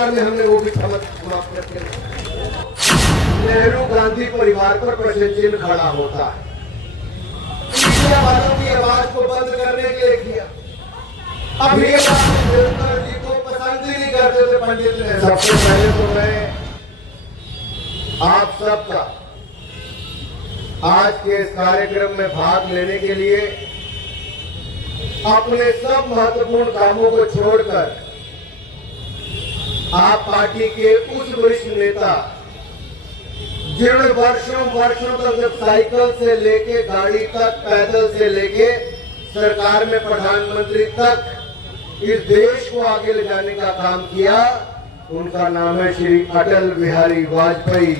सरकार में हमने वो भी समाप्त करके नेहरू गांधी परिवार पर प्रश्न चिन्ह खड़ा होता है। मीडिया वालों की आवाज को बंद करने के लिए किया। अभी अम्बेडकर जी को पसंद ही नहीं करते थे पंडित ने। सबसे पहले तो मैं आप सबका आज के इस कार्यक्रम में भाग लेने के लिए अपने सब महत्वपूर्ण कामों को छोड़कर आप पार्टी के उस वरिष्ठ नेता जिन्होंने वर्षों तक जब साइकिल से लेके गाड़ी तक, पैदल से लेके सरकार में प्रधानमंत्री तक इस देश को आगे ले जाने का काम किया, उनका नाम है श्री अटल बिहारी वाजपेयी,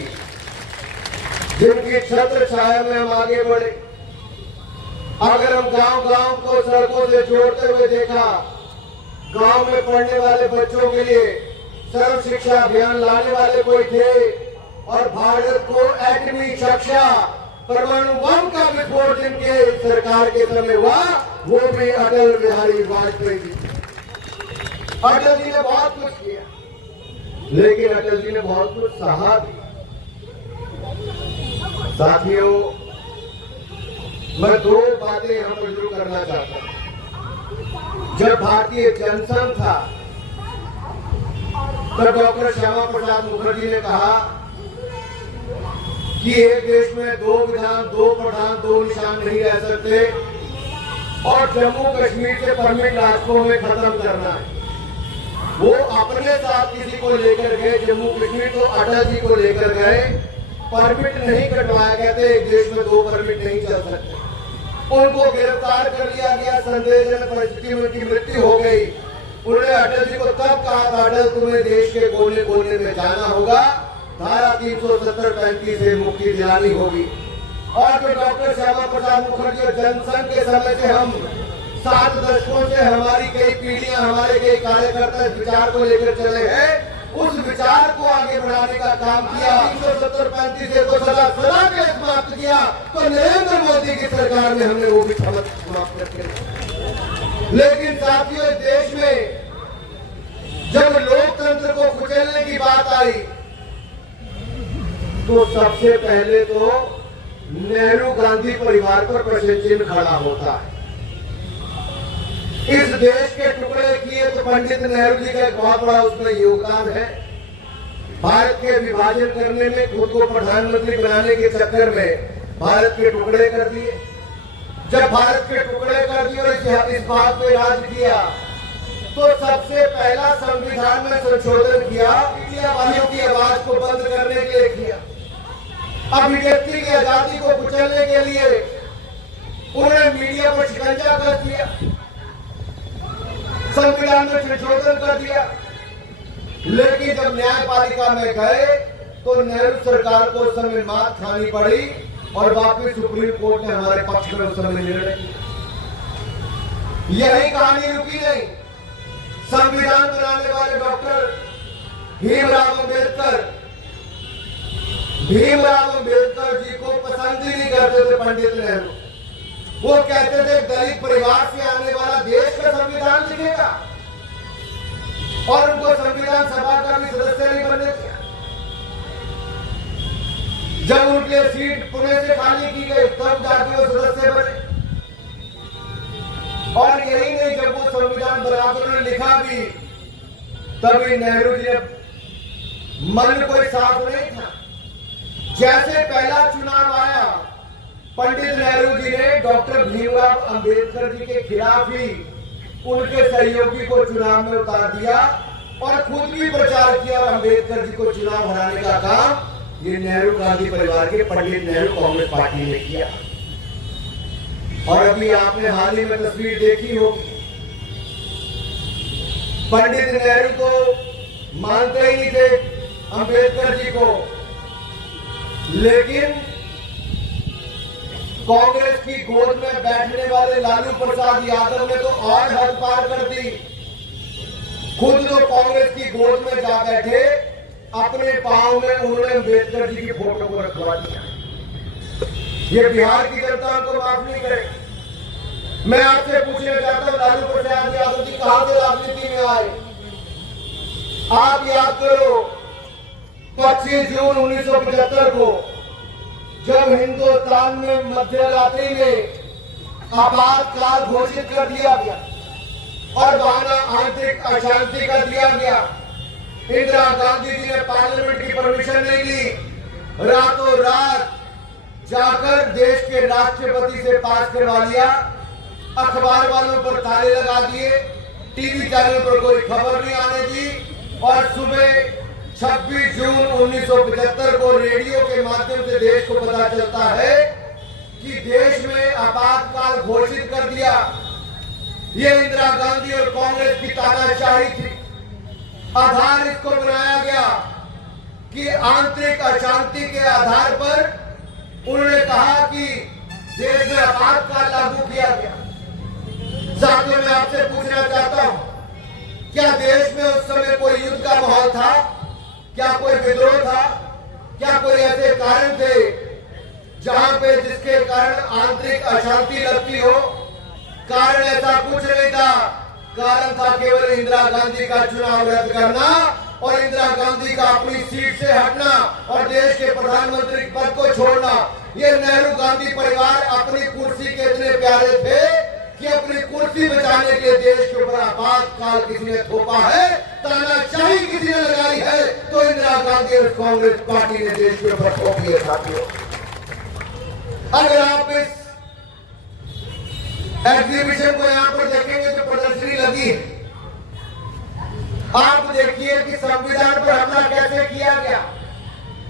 जिनकी छत्र छाया में हम आगे बढ़े। अगर हम गांव-गांव को सड़कों से जोड़ते हुए देखा, गांव में पढ़ने वाले बच्चों के लिए सर्व शिक्षा अभियान लाने वाले कोई थे और भारत को एटमी कक्षा परमाणु बम का विस्फोट जिनके सरकार के समय हुआ, वो भी अटल बिहारी वाजपेयी जी। अटल जी ने बहुत कुछ किया, लेकिन अटल जी ने बहुत कुछ सहा भी। साथियों, मैं दो बातें यहां पर शुरू करना चाहता हूं। जब भारतीय जनसंघ था तब डॉक्टर श्यामा प्रसाद मुखर्जी ने कहा कि एक देश में दो विधान, दो प्रधान, दो निशान नहीं रह सकते और जम्मू कश्मीर से परमिट राष्ट्रों में खत्म करना है। वो अपने साथ किसी को लेकर गए जम्मू कश्मीर, तो अटल जी को लेकर गए। परमिट नहीं कटवाया, कहते एक देश में दो परमिट नहीं चल सकते। उनको गिरफ्तार कर लिया गया, संदेहजनक परिस्थिति में उनकी मृत्यु हो गई। उन्होंने अटल जी को तब कहा था, अटल तुम्हें देश के कोने कोने में जाना होगा, धारा 370-35 से मुक्ति दिलानी होगी। और जो डॉक्टर श्यामा प्रसाद मुखर्जी और जनसंघ के समय से हम 7 दशकों से हमारी कई पीढ़ियां, हमारे कई कार्यकर्ता इस विचार को लेकर चले हैं, उस विचार को आगे बढ़ाने का काम किया। 370-35 से तो सदा के समाप्त किया, तो नरेंद्र मोदी की सरकार में हमने वो भी समाप्त करके। लेकिन साथियों, इस देश में जब लोकतंत्र को कुचलने की बात आई तो सबसे पहले तो नेहरू गांधी परिवार पर प्रश्न चिन्ह खड़ा होता है। इस देश के टुकड़े किए तो पंडित नेहरू जी का एक बहुत बड़ा उसमें योगदान है। भारत के विभाजन करने में, खुद को प्रधानमंत्री बनाने के चक्कर में भारत के टुकड़े कर दिए। जब भारत के टुकड़े कर दिए और इस बात पे राज किया, तो सबसे पहला संविधान में संशोधन किया, मीडिया वालों की आवाज को बंद करने के लिए किया। अभिव्यक्ति की आजादी को कुचलने के लिए उन्होंने मीडिया पर शिकंजा कर दिया, संविधान में संशोधन कर दिया। लेकिन जब न्यायपालिका में गए तो नेहरू सरकार को उस समय मात खानी पड़ी और वापिस सुप्रीम कोर्ट ने हमारे पक्ष में उस समय निर्णय किया। यही कहानी रुकी नहीं। संविधान बनाने वाले डॉक्टर भीमराव अंबेडकर जी को पसंद ही नहीं करते थे पंडित नेहरू। वो कहते थे दलित परिवार से आने वाला देश का संविधान लिखेगा, और उनको संविधान सभा का भी सदस्य नहीं बनने दिया। जब उनके सीट पुणे से खाली की गई तब जाके वो सदस्य बने। और यही नहीं, जब वो संविधान बनाकर उन्होंने लिखा भी, तभी नेहरू जी ने मन कोई साफ नहीं था। जैसे पहला चुनाव आया, पंडित नेहरू जी ने डॉक्टर भीमराव अंबेडकर जी के खिलाफ ही उनके सहयोगी को चुनाव में उतार दिया और खुद भी प्रचार किया और अंबेडकर जी को चुनाव हराने का काम ये नेहरू गांधी परिवार के पंडित नेहरू कांग्रेस पार्टी ने किया। और अभी आपने हाल ही में तस्वीर देखी होगी, पंडित नेहरू को मानते ही नहीं थे अंबेडकर जी को, लेकिन कांग्रेस की गोद में बैठने वाले लालू प्रसाद यादव ने तो और हद पार कर दी। खुद तो कांग्रेस की गोद में जा बैठे, अपने पांव में उन्होंने अंबेडकर जी की फोटो को रखवा दिया। ये बिहार की जनता को माफ नहीं करे। मैं आपसे पूछना चाहता हूं, लालू प्रसाद यादव जी कहां से राजनीति में आए? आप याद करो 25 जून 1975 को जब हिंदुस्तान में मध्य रात्रि में आपातकाल घोषित कर दिया गया और बहाना आंतरिक अशांति का दिया गया, इंदिरा गांधी जी ने पार्लियामेंट की परमिशन नहीं ली, रातों रात जाकर देश के राष्ट्रपति से पास करवा लिया, अखबार वालों पर ताले लगा दिए, टीवी चैनल पर कोई खबर नहीं आने दी और सुबह 26 जून 1975 को रेडियो के माध्यम से देश को पता चलता है कि देश में आपातकाल घोषित कर दिया। ये इंदिरा गांधी और कांग्रेस की तानाशाही थी। आधार इसको बनाया गया कि आंतरिक अशांति के आधार पर उन्होंने कहा कि देश में आपातकाल लागू किया गया। साथियों, मैं आपसे पूछना चाहता हूं, क्या देश में उस समय कोई युद्ध का माहौल था? क्या कोई विद्रोह था? क्या कोई ऐसे कारण थे जहां पे जिसके कारण आंतरिक अशांति लगती हो? कारण ऐसा कुछ नहीं था। कारण था केवल इंदिरा गांधी का चुनाव रद्द करना और इंदिरा गांधी का अपनी सीट से हटना और देश के प्रधानमंत्री पद को छोड़ना। ये नेहरू गांधी परिवार अपनी कुर्सी के इतने प्यारे थे कि अपनी कुर्सी बचाने के लिए देश के ऊपर आपातकाल किसी ने थोपा है, तानाशाही किसी ने लगाई है, तो इंदिरा गांधी और कांग्रेस पार्टी ने देश के ऊपर थोपी है। साथियों, अगर आप इस एग्जीबिशन को यहाँ पर देखेंगे जो प्रदर्शनी लगी है, आप देखिए कि संविधान पर हमला कैसे किया गया।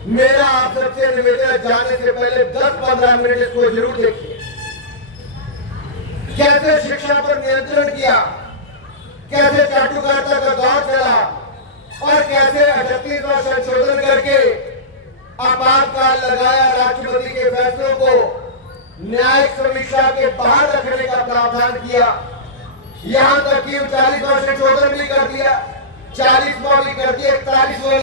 मेरा आप सबसे निवेदन है, जाने से पहले 10-15 मिनट इसको जरूर देखिए। कैसे शिक्षा पर नियंत्रण किया, कैसे चाटुकारिता का दौर चला और कैसे 38वां संशोधन करके आपातकाल लगाया, राष्ट्रपति के फैसलों को न्यायिक समीक्षा के बाहर रखने का प्रावधान किया। यहां तक कि 40वां संशोधन भी कर दिया, 40वां भी कर दिया, 41वां